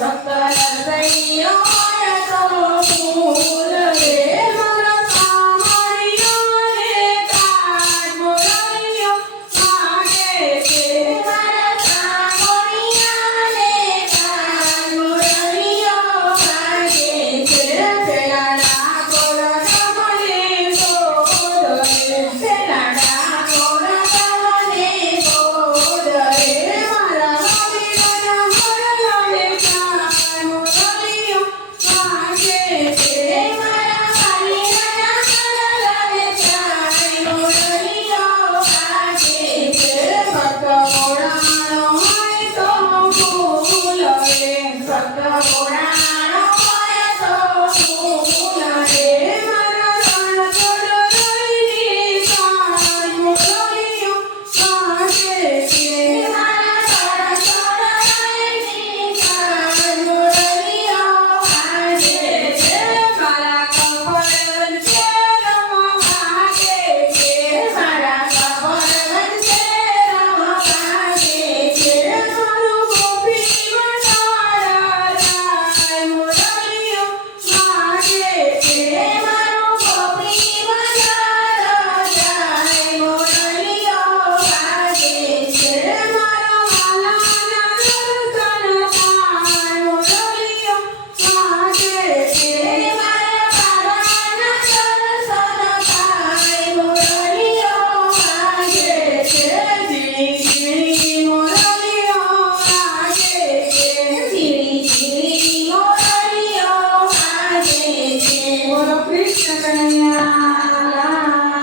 ربنا البيع يا رسول Santa Morana.